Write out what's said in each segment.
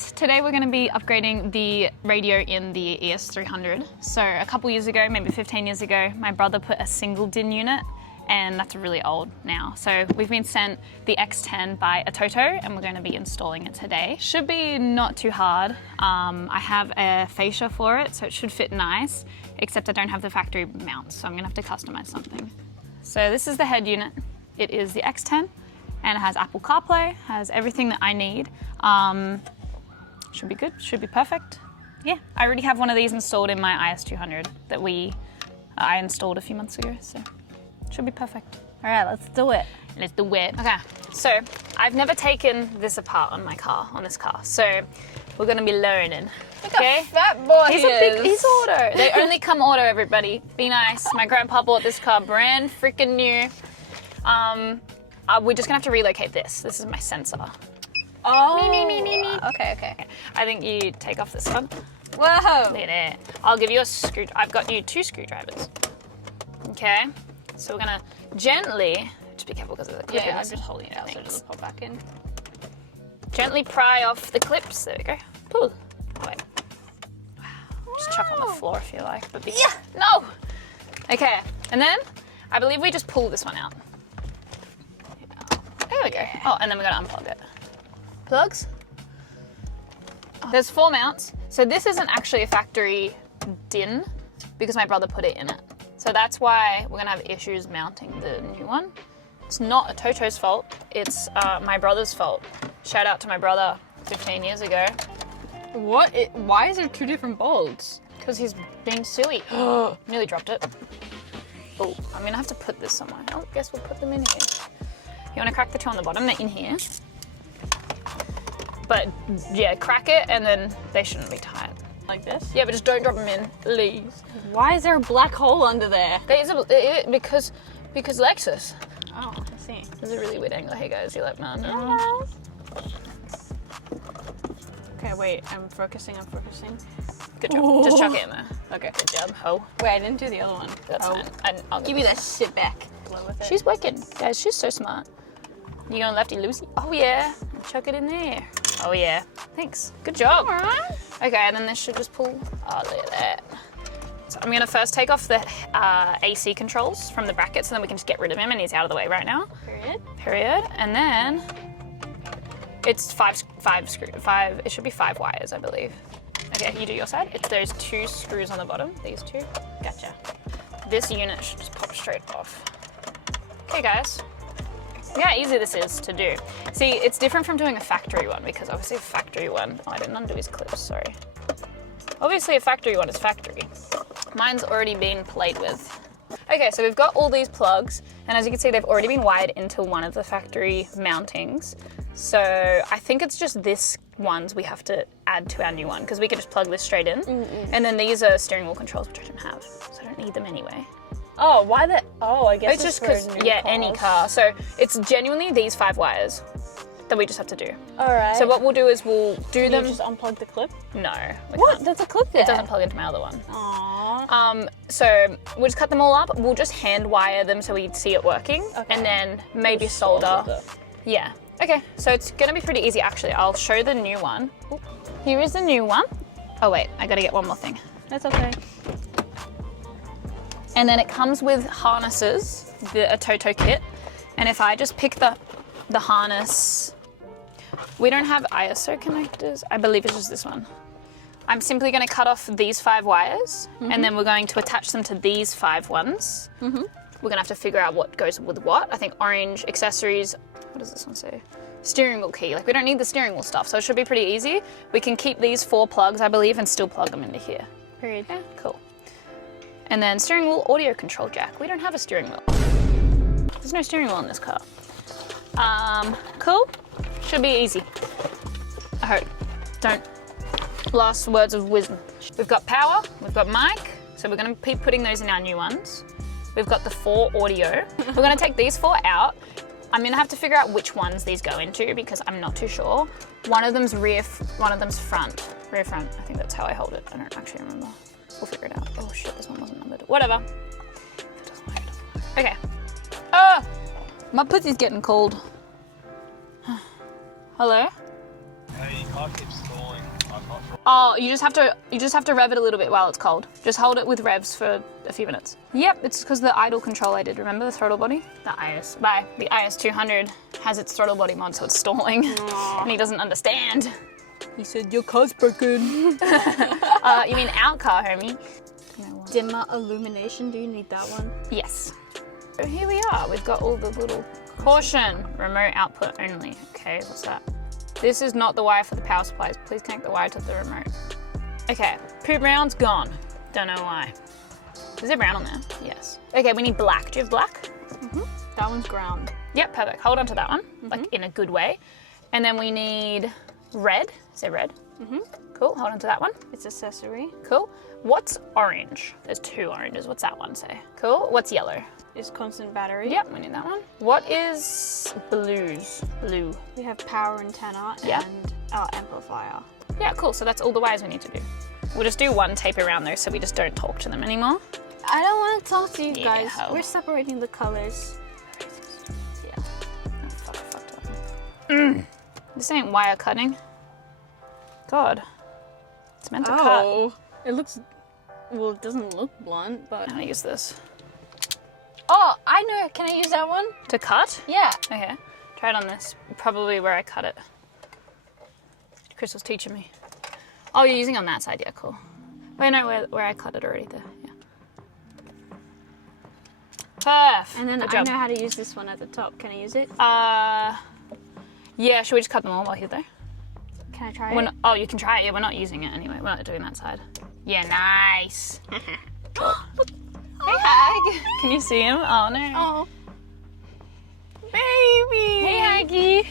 guys, today we're going to be upgrading the radio in the ES300. So a couple years ago, maybe 15 years ago, my brother put a single DIN unit, and that's really old now. So we've been sent the X10 by ATOTO, and we're going to be installing it today. Should be not too hard. I have a fascia for it, so it should fit nice, except I don't have the factory mount, so I'm going to have to customize something. So this is the head unit. It is the X10. And it has Apple CarPlay, has everything that I need. Should be good, should be perfect. Yeah, I already have one of these installed in my IS200 that I installed a few months ago, so should be perfect. All right, let's do it. Let's do it. Okay, so I've never taken this apart on my car, on this car, so we're gonna be learning. Look how fat boy he is. He's auto. They only come auto, everybody. Be nice. My grandpa bought this car brand freaking new. We're just gonna have to relocate this. This is my sensor. Oh. Me. Okay. I think you take off this one. Whoa. There. I'll give you a I've got you 2 screwdrivers. Okay. So we're gonna gently, just be careful because of the clip. Yeah, I'm just holding it out so it doesn't pop back in. Gently pry off the clips. There we go. Pull. Oh, wait. Wow. Just chuck on the floor if you like. But no. Okay. And then I believe we just pull this one out. There we go. Oh, and then we're gonna unplug it. Plugs? Oh. There's 4 mounts. So this isn't actually a factory DIN because my brother put it in it. So that's why we're gonna have issues mounting the new one. It's not ATOTO's fault. It's my brother's fault. Shout out to my brother 15 years ago. What? Why is there 2 different bolts? Because he's being silly. Nearly dropped it. Oh, I'm gonna have to put this somewhere. Oh, guess we'll put them in here. You want to crack the 2 on the bottom, they're in here. But yeah, crack it and then they shouldn't be tight. Like this? Yeah, but just don't drop them in, please. Why is there a black hole under there? Because Lexus. Oh, I see. There's a really weird angle. Hey guys, you like no. Okay, wait, I'm focusing. Good job. Ooh. Just chuck it in there. Okay. Good job. Oh. Wait, I didn't do the other one. That's fine. I'll give me that shit back. She's wicked. Guys, she's so smart. You going lefty loosey? Oh yeah. Chuck it in there. Oh yeah. Thanks. Good job. All right. Okay, and then this should just pull. Oh, look at that. So I'm gonna first take off the AC controls from the brackets, and then we can just get rid of him, and he's out of the way right now. Period. And then it's five. It should be 5 wires, I believe. Okay, you do your side. It's those 2 screws on the bottom. These 2. Gotcha. This unit should just pop straight off. Okay, guys. Look how easy this is to do. See, it's different from doing a factory one because obviously a factory one, oh, I didn't undo his clips, sorry. Obviously a factory one is factory. Mine's already been played with. Okay, so we've got all these plugs, and as you can see, they've already been wired into one of the factory mountings. So I think it's just this ones we have to add to our new one because we could just plug this straight in. And then these are steering wheel controls, which I don't have, so I don't need them anyway. Oh, why the? Oh, I guess it's just because, yeah, any car. So it's genuinely these 5 wires that we just have to do. All right. So what we'll do is we'll do them. You just unplug the clip? No. What? There's a clip there. It doesn't plug into my other one. Aww. So we'll just cut them all up. We'll just hand wire them so we see it working. Okay. And then maybe solder. Yeah. Okay, so it's gonna be pretty easy actually. I'll show the new one. Oop. Here is the new one. Oh wait, I gotta get one more thing. That's okay. And then it comes with harnesses, the ATOTO kit. And if I just pick the harness, we don't have ISO connectors. I believe it's just this one. I'm simply gonna cut off these 5 wires and then we're going to attach them to these 5 ones. We're gonna have to figure out what goes with what. I think orange, accessories, what does this one say? Steering wheel key. Like we don't need the steering wheel stuff, so it should be pretty easy. We can keep these 4 plugs, I believe, and still plug them into here. Period. Yeah, cool. And then steering wheel audio control jack. We don't have a steering wheel. There's no steering wheel in this car. Cool. Should be easy. I hope. Don't. Last words of wisdom. We've got power, we've got mic, so we're gonna keep putting those in our new ones. We've got the 4 audio. We're gonna take these 4 out. I'm gonna have to figure out which ones these go into because I'm not too sure. One of them's rear, one of them's front. Rear front, I think that's how I hold it. I don't actually remember. We'll figure it out. Oh shit, this one wasn't numbered. Whatever. If it doesn't work, it doesn't work. Okay. Ah! My pussy's getting cold. Hello? Hey, car keeps stalling. I'm not sure. Oh, you just have to rev it a little bit while it's cold. Just hold it with revs for a few minutes. Yep, it's because the idle control I did. Remember the throttle body? The IS 200 has its throttle body mod, so it's stalling, and he doesn't understand. He said your car's broken. You mean our car, homie? Dimmer illumination. Do you need that one? Yes. So here we are. We've got all the little caution remote output only. Okay, what's that? This is not the wire for the power supplies. Please connect the wire to the remote. Okay, poop brown's gone. Don't know why. Is there brown on there? Yes. Okay, we need black. Do you have black? That one's ground. Yep, perfect. Hold on to that one, like in a good way. And then we need red. Is there red? Cool, hold on to that one. It's accessory. Cool. What's orange? There's 2 oranges. What's that one say? Cool. What's yellow? It's constant battery. Yep, we need that one. What is blues? Blue. We have power antenna Yeah. and our amplifier. Yeah, cool. So that's all the wires we need to do. We'll just do one tape around those so we just don't talk to them anymore. I don't want to talk to you Yeah, guys. ho. We're separating the colors. Yeah. Oh, fuck, I fucked up. This ain't wire cutting. God. It's meant to cut. It looks. Well, it doesn't look blunt, but. I'm gonna use this. Oh, I know. Can I use that one? To cut? Yeah. Okay. Try it on this. Probably where I cut it. Crystal's teaching me. Oh, you're using on that side. Yeah, cool. Wait, no, where I cut it already there. Yeah. Perf. And then Good I job. know how to use this one at the top. Can I use it? Yeah, should we just cut them all while he's there? Can I try We're it? not, oh, you can try it. Yeah, we're not using it anyway. We're not doing that side. Yeah, nice. Hey, Hag. Can you see him? Oh, no. Oh. Baby. Hey, Haggy.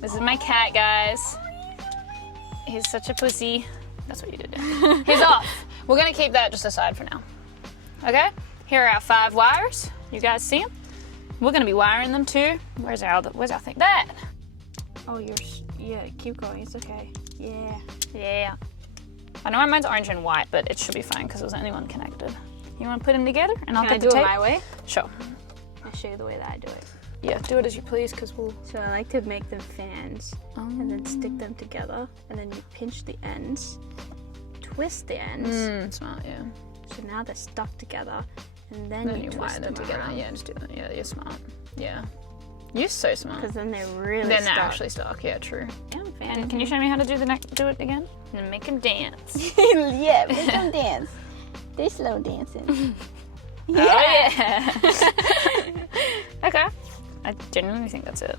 This is my cat, guys. He's such a pussy. That's what you did. Yeah. He's off. We're going to keep that just aside for now. Okay? Here are our 5 wires. You guys see them? We're going to be wiring them too. Where's our thing? That. Oh, yeah, keep going. It's okay. Yeah. Yeah. I know mine's orange and white, but it should be fine because it was the only one connected. You want to put them together and I'll Can I get do the it tape? my way? Sure. I'll show you the way that I do it. Yeah, do it as you please because we'll... So I like to make them fans and then stick them together, and then you pinch the ends, twist the ends. Smart, yeah. So now they're stuck together, and then you wire twist them together. around. Yeah, just do that. Yeah, you're smart. Yeah. You're so smart. Because then they're really Then stuck. they're actually stuck. Yeah, true. Yeah, I'm a fan. And can you show me how to do it again? And make him dance. Yeah, make them dance. They're slow dancing. Oh, yeah. Okay. I genuinely think that's it.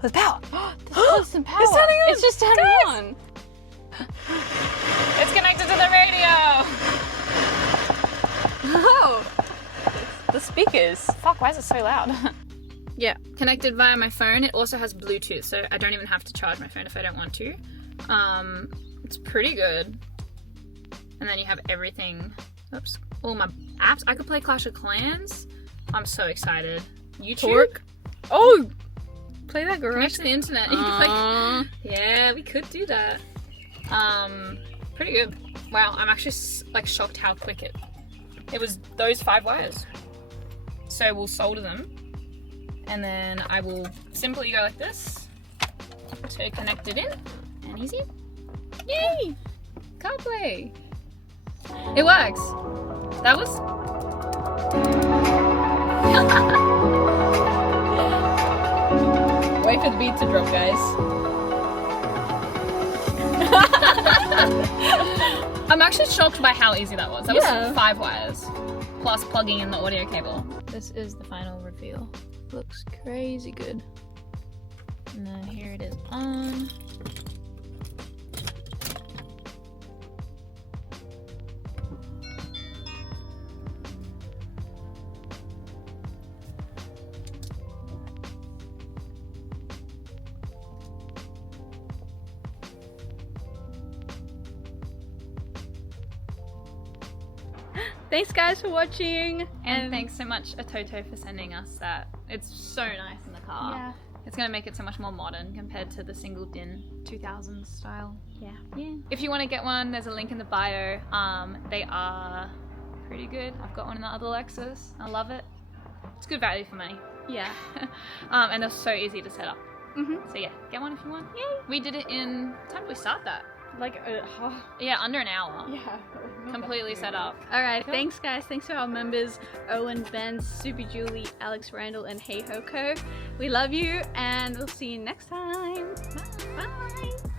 There's power. There's some power. It's turning on. It's just turning Guys. on. It's connected to the radio. Oh, the speakers. Fuck, why is it so loud? Yeah. Connected via my phone. It also has Bluetooth, so I don't even have to charge my phone if I don't want to. It's pretty good. And then you have everything. Oops. All my apps. I could play Clash of Clans. I'm so excited. YouTube. Torque. Oh, play that girl. Connect to the internet. You could play... Yeah, we could do that. Pretty good. Wow, I'm actually like shocked how quick it was. Those 5 wires. So we'll solder them, and then I will simply go like this to connect it in, and he's in. Yay! CarPlay. It works. That was. Wait for the beat to drop, guys. I'm actually shocked by how easy that was. That was 5 wires, plus plugging in the audio cable. This is the final reveal. Looks crazy good. And then here it is on. Thanks guys for watching. And thanks so much ATOTO for sending us that. It's so nice in the car. Yeah. It's going to make it so much more modern compared to the single DIN 2000s style. Yeah. Yeah. If you want to get one, there's a link in the bio. They are pretty good. I've got one in the other Lexus. I love it. It's good value for money. Yeah. And they're so easy to set up. Mm-hmm. So yeah, get one if you want. Yay. We did it in, what time did we start that? Like, Yeah, under an hour. yeah. Completely set up. All right, thanks guys. Thanks to our members, Owen, Ben, Super Julie, Alex Randall, and Hey Hoko. We love you, and we'll see you next time. Bye.